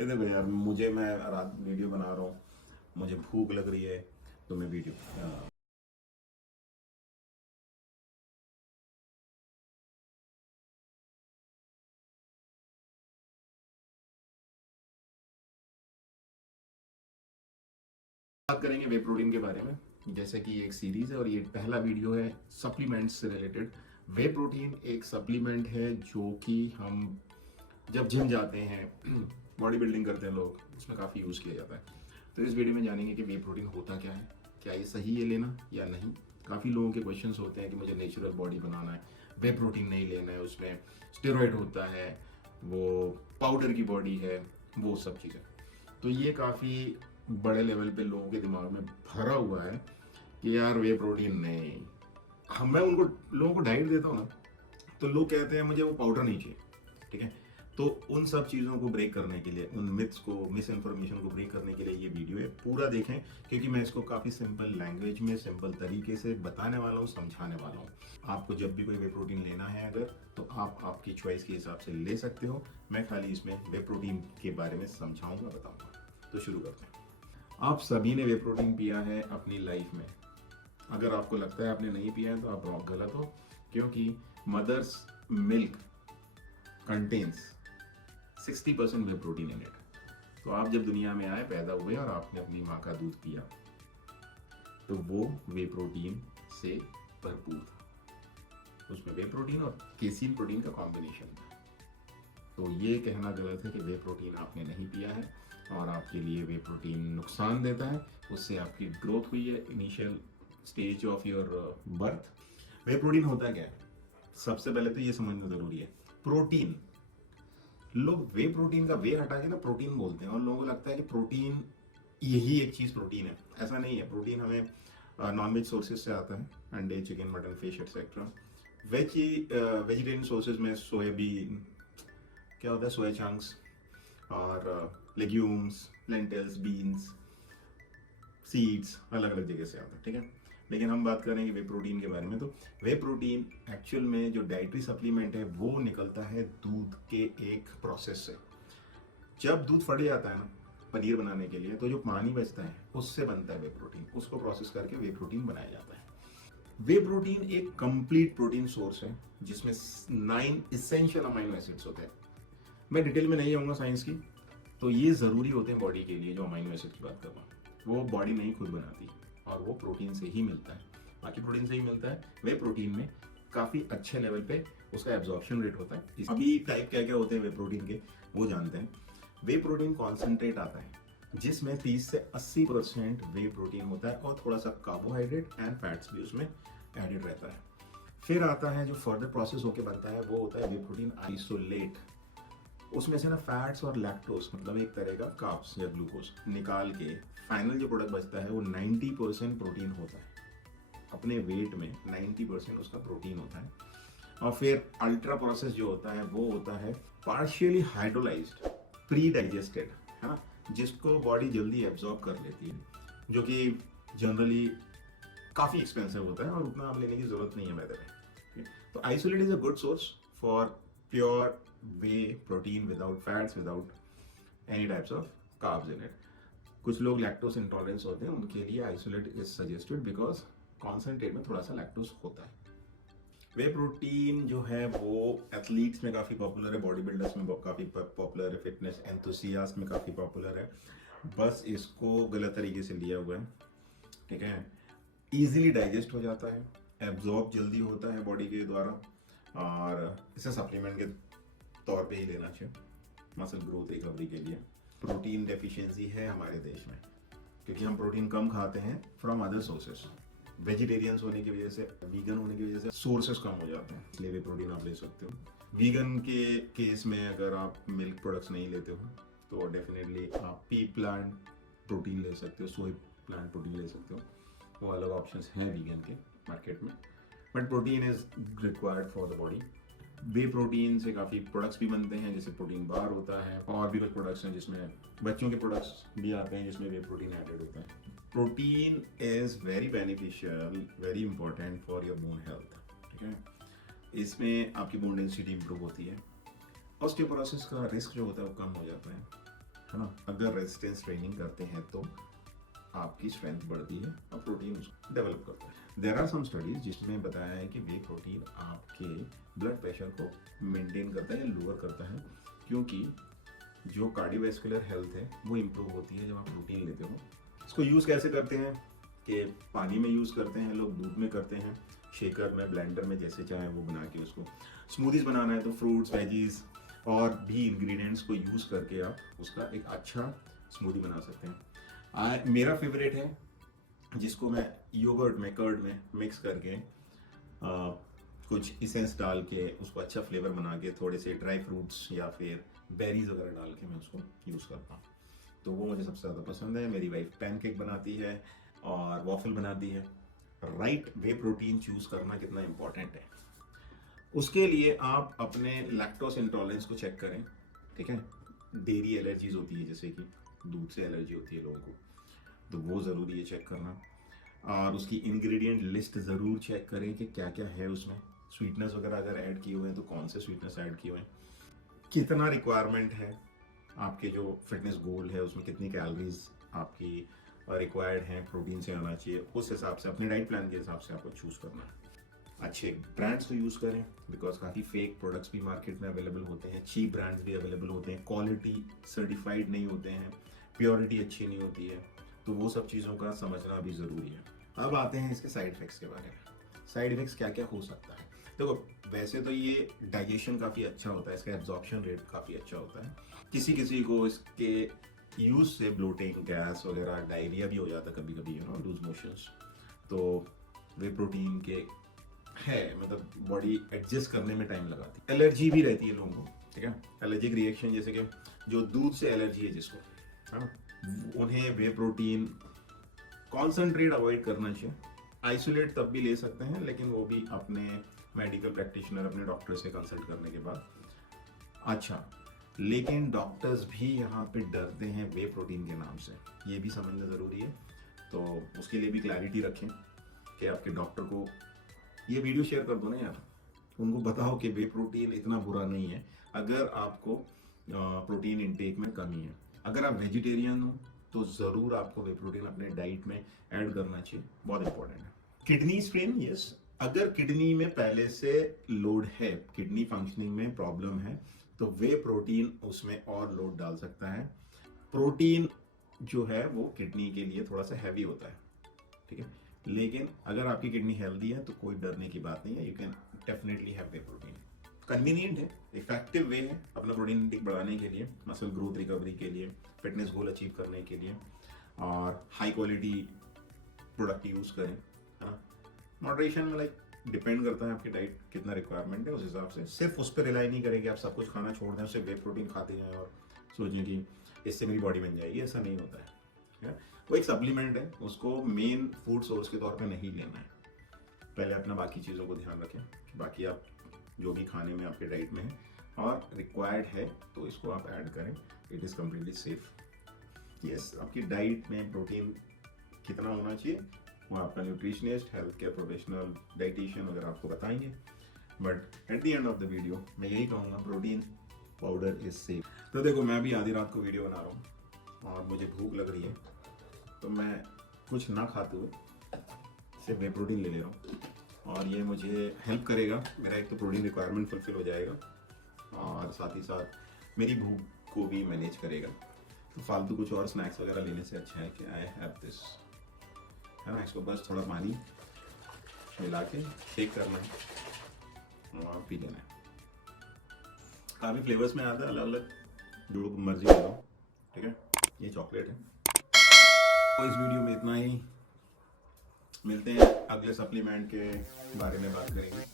ये देखो यार, मैं रात वीडियो बना रहा हूँ, मुझे भूख लग रही है तो मैं वीडियो बात करेंगे वे प्रोटीन के बारे में। जैसे कि ये एक सीरीज है और ये पहला वीडियो है सप्लीमेंट्स से रिलेटेड। वे प्रोटीन एक सप्लीमेंट है जो कि हम जब जिम जाते हैं, बॉडी बिल्डिंग करते हैं लोग, उसमें काफ़ी यूज़ किया जाता है। तो इस वीडियो में जानेंगे कि वे प्रोटीन होता क्या है, क्या ये सही है लेना या नहीं। काफ़ी लोगों के क्वेश्चंस होते हैं कि मुझे नेचुरल बॉडी बनाना है, वे प्रोटीन नहीं लेना है, उसमें स्टेरॉइड होता है, वो पाउडर की बॉडी है, वो सब चीज़ें। तो ये काफ़ी बड़े लेवल पे लोगों के दिमाग में भरा हुआ है कि यार वे प्रोटीन नहीं। हम मैं उनको लोगों को डाइट देता हूँ ना, तो लोग कहते हैं मुझे वो पाउडर नहीं चाहिए। ठीक है, तो उन सब चीज़ों को ब्रेक करने के लिए, उन मिथ्स को, मिस इन्फॉर्मेशन को ब्रेक करने के लिए ये वीडियो है, पूरा देखें क्योंकि मैं इसको काफ़ी सिंपल लैंग्वेज में, सिंपल तरीके से बताने वाला हूँ, समझाने वाला हूँ। आपको जब भी कोई वे प्रोटीन लेना है अगर, तो आप आपकी चॉइस के हिसाब से ले सकते हो। मैं खाली इसमें वे प्रोटीन के बारे में समझाऊंगा, बताऊंगा। तो शुरू करते हैं। आप सभी ने वे प्रोटीन पिया है अपनी लाइफ में। अगर आपको लगता है आपने नहीं पिया है तो आप गलत हो, क्योंकि mother's milk contains 60% whey protein in it. तो आप जब दुनिया में आए, पैदा हुए और आपने अपनी माँ का दूध पिया, तो वो वे प्रोटीन से भरपूर था। उसमें वे प्रोटीन और केसीन प्रोटीन का कॉम्बिनेशन था। तो ये कहना गलत है कि वे प्रोटीन आपने नहीं पिया है और आपके लिए वे प्रोटीन नुकसान देता है। उससे आपकी ग्रोथ हुई है initial stage of your birth. Way protein होता क्या है, सबसे पहले तो ये समझना जरूरी है। प्रोटीन, लोग वे प्रोटीन का वे हटा के ना प्रोटीन बोलते हैं और लोगों को लगता है कि प्रोटीन यही एक चीज़ प्रोटीन है। ऐसा नहीं है। प्रोटीन हमें नॉनवेज सोर्सेज से आता है, अंडे, chicken, mutton, fish etcetera. Vegetarian sources में सोयाबीन, क्या होता है, सोया चंक्स, और लेग्यूम्स, लेंटिल्स, बीन्स, सीड्स, अलग अलग जगह से आता है। ठीक है, लेकिन हम बात करेंगे वे प्रोटीन के बारे में। तो वे प्रोटीन एक्चुअल में जो डाइटरी सप्लीमेंट है वो निकलता है दूध के एक प्रोसेस से। जब दूध फट जाता है ना पनीर बनाने के लिए, तो जो पानी बचता है उससे बनता है वे प्रोटीन। उसको प्रोसेस करके वे प्रोटीन बनाया जाता है। वे प्रोटीन एक कंप्लीट प्रोटीन सोर्स है जिसमें 9 इसेंशियल अमाइनो एसिड्स होते हैं। मैं डिटेल में नहीं जाऊंगा साइंस की, तो ये ज़रूरी होते हैं बॉडी के लिए। जो अमाइनो एसिड की बात कर रहा हूँ वो बॉडी नहीं खुद बनाती और वो प्रोटीन से ही मिलता है, बाकी प्रोटीन से ही मिलता है। वे प्रोटीन में काफ़ी अच्छे लेवल पे उसका एब्जॉर्प्शन रेट होता है। अभी टाइप क्या क्या होते हैं वे प्रोटीन के, वो जानते हैं। वे प्रोटीन कॉन्सेंट्रेट आता है जिसमें 30 से 80% वे प्रोटीन होता है और थोड़ा सा कार्बोहाइड्रेट एंड फैट्स भी उसमें एडेड रहता है। फिर आता है जो फर्दर प्रोसेस होकर बनता है, वो होता है वे प्रोटीन आइसोलेट। उसमें से ना फैट्स और लैक्टोज, मतलब एक तरह का कार्ब्स या ग्लूकोज निकाल के फाइनल जो प्रोडक्ट बचता है वो 90% प्रोटीन होता है। अपने वेट में 90% उसका प्रोटीन होता है। और फिर अल्ट्रा प्रोसेस जो होता है वो होता है पार्शियली हाइड्रोलाइज्ड, प्री डाइजेस्टेड, है ना, जिसको बॉडी जल्दी एब्जॉर्ब कर लेती है, जो कि जनरली काफ़ी एक्सपेंसिव होता है और उतना आप लेने की जरूरत नहीं है बाय द वे। तो isolate is a good source for pure whey protein without fats, without any types of carbs in it. कुछ लोग लैक्टोज इंटॉलरेंस होते हैं, उनके लिए isolate is suggested because concentrate में थोड़ा सा लैक्टोज होता है। वे प्रोटीन जो है वो एथलीट्स में काफ़ी पॉपुलर है, बॉडी बिल्डर्स में काफ़ी पॉपुलर है, फिटनेस एंथुसियास्ट में काफ़ी पॉपुलर है। बस इसको गलत तरीके से लिया हुआ है। ठीक है, ईजिली डाइजेस्ट हो जाता है, एब्जॉर्ब जल्दी होता है बॉडी के द्वारा, और इसे सप्लीमेंट के तौर पे ही लेना चाहिए मसल ग्रोथ रिकवरी के लिए। प्रोटीन डेफिशिएंसी है हमारे देश में क्योंकि हम प्रोटीन कम खाते हैं फ्रॉम अदर सोर्सेस। वेजिटेरियंस होने की वजह से, वीगन होने की वजह से सोर्सेस कम हो जाते हैं, इसलिए भी प्रोटीन आप ले सकते हो। वीगन के केस में अगर आप मिल्क प्रोडक्ट्स नहीं लेते हो तो डेफिनेटली आप पी प्लांट प्रोटीन ले सकते हो, सोई प्लांट प्रोटीन ले सकते हो। वो अलग ऑप्शंस हैं वीगन के मार्केट में, but protein is required for the body. Way protein से काफ़ी प्रोडक्ट्स भी बनते हैं, जैसे प्रोटीन बार होता है, और भी कुछ प्रोडक्ट्स हैं जिसमें बच्चों के प्रोडक्ट्स भी आते हैं जिसमें वे प्रोटीन एडेड होता है। Protein is very beneficial, very important for your bone health. ठीक है, इसमें आपकी बोन डेंसिटी इंप्रूव होती है, ऑस्टियोपोरोसिस का रिस्क जो होता है वो कम हो जाता है, है ना। अगर रेजिस्टेंस ट्रेनिंग करते हैं तो आपकी स्ट्रेंथ बढ़ती है और प्रोटीन उसको डेवलप करता है। देयर आर सम स्टडीज जिसमें बताया है कि वे प्रोटीन आपके ब्लड प्रेशर को मेंटेन करता है या लोअर करता है, क्योंकि जो कार्डियोवैस्कुलर हेल्थ है वो इम्प्रूव होती है जब आप प्रोटीन लेते हो। इसको यूज़ कैसे करते हैं कि पानी में यूज़ करते हैं लोग, दूध में करते हैं, शेकर में, ब्लेंडर में, जैसे चाहे वो बना के उसको स्मूदीज बनाना है तो फ्रूट्स, वेजीज और भी इंग्रेडिएंट्स को यूज़ करके आप उसका एक अच्छा स्मूदी बना सकते हैं। मेरा फेवरेट है जिसको मैं योगर्ट में, कर्ड में मिक्स करके कुछ इसेंस डाल के उसको अच्छा फ्लेवर बना के थोड़े से ड्राई फ्रूट्स या फिर बेरीज वगैरह डाल के मैं उसको यूज़ करता हूँ, तो वो मुझे सबसे ज़्यादा पसंद है। मेरी वाइफ पैनकेक बनाती है और वॉफल बनाती है। राइट वे प्रोटीन चूज़ करना कितना इम्पोर्टेंट है, उसके लिए आप अपने लैक्टोज इंटॉलरेंस को चेक करें, ठीक है। डेयरी एलर्जीज होती है, जैसे कि दूध से एलर्जी होती है लोगों को, तो वो ज़रूरी है चेक करना। और उसकी इंग्रेडिएंट लिस्ट ज़रूर चेक करें कि क्या क्या है उसमें। स्वीटनेस वगैरह अगर ऐड किए हुए हैं तो कौन से स्वीटनेस ऐड किए हुए हैं, कितना रिक्वायरमेंट है, आपके जो फिटनेस गोल है उसमें कितनी कैलोरीज आपकी रिक्वायर्ड हैं, प्रोटीन से आना चाहिए, उस हिसाब से अपने डाइट प्लान के हिसाब से आपको चूज़ करना है। अच्छे ब्रांड्स को यूज़ करें, बिकॉज काफ़ी फेक प्रोडक्ट्स भी मार्केट में अवेलेबल होते हैं, चीप ब्रांड्स भी अवेलेबल होते हैं, क्वालिटी सर्टिफाइड नहीं होते हैं, प्योरिटी अच्छी नहीं होती है, तो वो सब चीज़ों का समझना भी ज़रूरी है। अब आते हैं इसके साइड इफेक्ट्स के बारे में। साइड इफेक्ट्स क्या क्या हो सकता है। देखो, वैसे तो ये डाइजेशन काफ़ी अच्छा होता है, इसका एब्जॉर्प्शन रेट काफ़ी अच्छा होता है। किसी किसी को इसके यूज़ से ब्लोटिंग, गैस वगैरह, डायरिया भी हो जाता है कभी कभी, लूज मोशंस, तो वे प्रोटीन के है, मतलब बॉडी एडजस्ट करने में टाइम लगाती है। एलर्जी भी रहती है लोगों को, ठीक है, एलर्जिक रिएक्शन, जैसे कि जो दूध से एलर्जी है जिसको, हाँ, उन्हें वे प्रोटीन कॉन्सेंट्रेट अवॉइड करना चाहिए। आइसोलेट तब भी ले सकते हैं, लेकिन वो भी अपने मेडिकल प्रैक्टिशनर, अपने डॉक्टर से कंसल्ट करने के बाद। अच्छा, लेकिन डॉक्टर्स भी यहाँ पे डरते हैं वे प्रोटीन के नाम से, ये भी समझना ज़रूरी है। तो उसके लिए भी क्लैरिटी रखें कि आपके डॉक्टर को ये वीडियो शेयर कर दो ना यार, उनको बताओ कि वे प्रोटीन इतना बुरा नहीं है अगर आपको प्रोटीन इंटेक में कमी है। अगर आप वेजिटेरियन हो तो ज़रूर आपको वे प्रोटीन अपने डाइट में ऐड करना चाहिए, बहुत इंपॉर्टेंट है। किडनी स्ट्रेन, यस, अगर किडनी में पहले से लोड है, किडनी फंक्शनिंग में प्रॉब्लम है, तो वे प्रोटीन उसमें और लोड डाल सकता है। प्रोटीन जो है वो किडनी के लिए थोड़ा सा हैवी होता है, ठीक है, लेकिन अगर आपकी किडनी हेल्दी है तो कोई डरने की बात नहीं है। You can definitely have way protein. Convenient है, इफेक्टिव वे है अपना प्रोटीन इंटेक बढ़ाने के लिए, मसल ग्रोथ रिकवरी के लिए, फिटनेस गोल अचीव करने के लिए, और हाई क्वालिटी प्रोडक्ट यूज़ करें, है ना। मॉडरेशन में डिपेंड करता है आपकी डाइट कितना रिक्वायरमेंट है, उस हिसाब से। सिर्फ उस पर रिलाई नहीं करेंगे, आप सब कुछ खाना छोड़ दें, सिर्फ वे प्रोटीन खाते हैं और सोचें कि इससे मेरी बॉडी बन जाएगी, ऐसा नहीं होता है। वो एक सप्लीमेंट है, उसको मेन फूड सोर्स के तौर पे नहीं लेना है। पहले अपना बाकी चीज़ों को ध्यान रखें कि बाकी आप जो भी खाने में आपके डाइट में है और रिक्वायर्ड है तो इसको आप ऐड करें, it is completely safe. Yes, आपकी डाइट में प्रोटीन कितना होना चाहिए वो आपका nutritionist, health care professional, dietitian वगैरह आपको बताएंगे, but at the end of the video मैं यही कहूँगा, प्रोटीन पाउडर इज सेफ। तो देखो, मैं भी आधी रात को वीडियो बना रहा हूँ और मुझे भूख लग रही है, तो मैं कुछ ना खाते हुए सिर्फ वे प्रोटीन ले ले रहा हूँ, और ये मुझे हेल्प करेगा। मेरा एक तो प्रोटीन रिक्वायरमेंट फुलफिल हो जाएगा और साथ ही साथ मेरी भूख को भी मैनेज करेगा। तो फालतू कुछ और स्नैक्स वगैरह लेने से अच्छा है कि आई हैव दिस, है ना। इसको बस थोड़ा पानी मिला के शेक करना है और पी लेना है। काफ़ी फ्लेवर्स में आता है, अलग अलग, जो मर्जी करो, ठीक है। ये चॉकलेट है। तो इस वीडियो में इतना ही, मिलते हैं अगले सप्लीमेंट के बारे में बात करेंगे।